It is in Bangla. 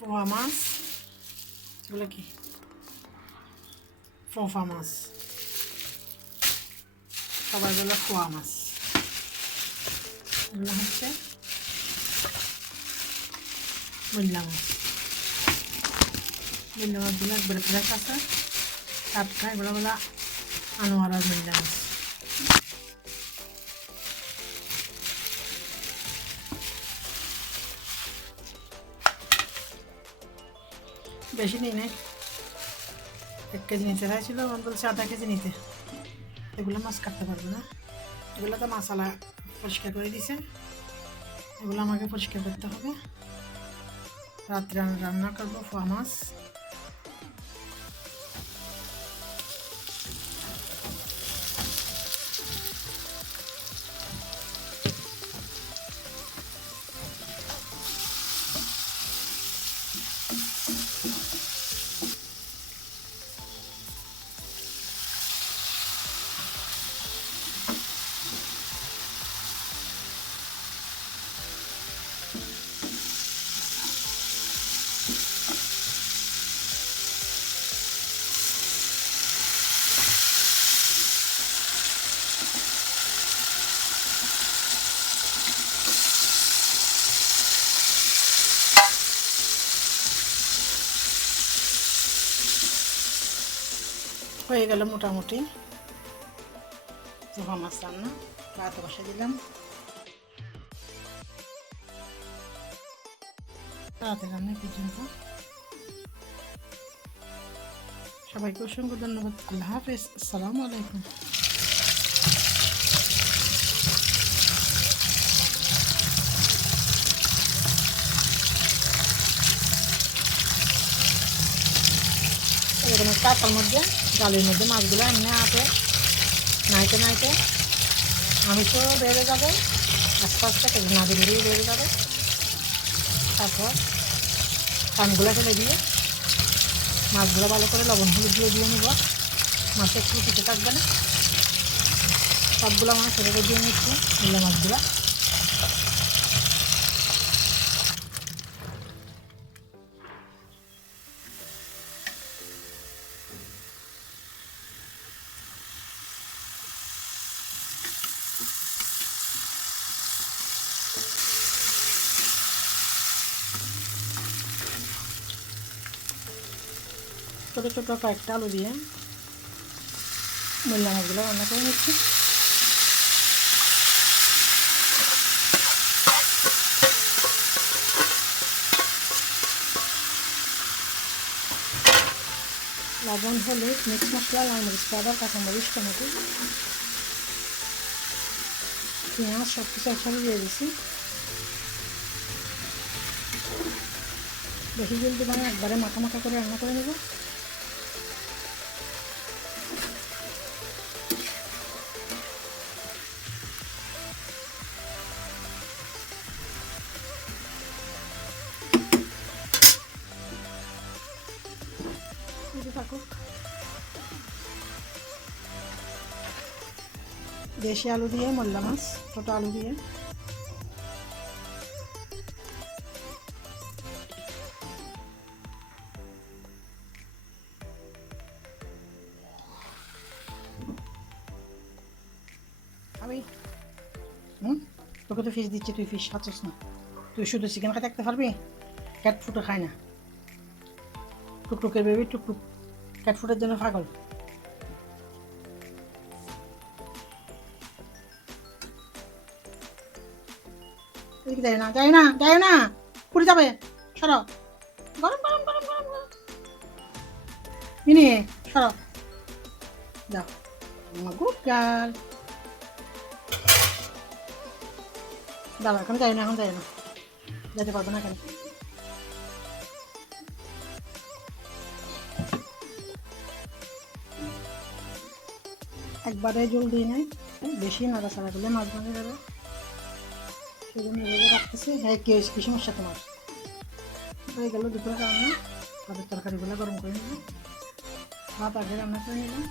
পোয়া মাছ এগুলো কি ফোফা মাছ সবাই বলে ফোয়া মাছ এগুলো হচ্ছে মূল্যা মাছ মূল্যা মাছগুলো একবারে ফ্রেশ আছে টাটকা এগুলো বলে আনোয়ারার মূল্যা মাছ বেশি নিই, নাই। এক কেজি নিতে চাইছিল আমার বলছে আধা কেজি নিতে। এগুলো মাছ কাটতে পারবে না। এগুলো তো মশালা পরিষ্কার করে দিছে। এগুলো আমাকে পরিষ্কার করতে হবে। রাত্রে আমি রান্না করব ফোয়া মাছ। হয়ে গেল মোটামুটি। পোহা মাছ রান্না, ভাত বসে দিলাম। রাতে রান্না পর্যন্ত সবাইকে অসংখ্য ধন্যবাদ। আল্লাহ হাফেজ। আসসালামু আলাইকুম। এরকম মধ্যে জালের মধ্যে মাছগুলো এমনি হাতে নাইতে নাইতে আমিষও বেড়ে যাবে, আস্তে আস্তে নাদি বেরিয়ে বেড়ে যাবে। তারপর কানগুলো ফেলে দিয়ে মাছগুলো ভালো করে লবণ হলুদ দিয়ে দিয়ে নিব। মাছ একটু থাকবে না। সবগুলো আমার ছেড়ে দিয়ে নিচ্ছি, মিলে মাছগুলো। ছোটো ছোটো কয়েকটা আলু দিয়ে মূল্য মাছগুলো রান্না করে নিচ্ছি। লবণ, হলুদ, মিক্স মশলা, লাল মরিচ পাউডার, কাঁচামরিচ, টমেটো, পেঁয়াজ সব কিছু একসাথে দিয়ে দিছি বেশি জলদি মানে একবারে মাখা মাখা করে রান্না করে নেব। থাকুক দেশি আলু দিয়ে মোল্লা মাছ, ছোটো আলু দিয়ে। তোকে তো ফিস দিচ্ছি, তুই ফিস খাচ্ছিস না। তুই শুধু চিকেন খেতে থাকতে পারবি? ক্যাট ফুটো খায় না। টুকটুকের বেবি টুকটুক। ক্যাট ফুটের জন্য পাগল। যাই না যাই না যাই না। পুড়ে যাবে। সরো। গরম গরম গরম গরম মিনি, সরো। যাও। গুড গার্ল দাঁড়া এখন যাই না, এখন যাই না। যেতে পারব না কেন? একবারে জল দিই নাই। বেশি নাড়াচাড়া করলে মাছ ভাঙে যাবে। সেজন্য এভাবে রাখতেছি। হ্যাঁ কি কি সমস্যা তোমার? হয়ে গেল দুপুরে রান্না। তাদের তরকারিগুলো গরম করে নিলাম। ভাত আগে রান্না করে নিলাম।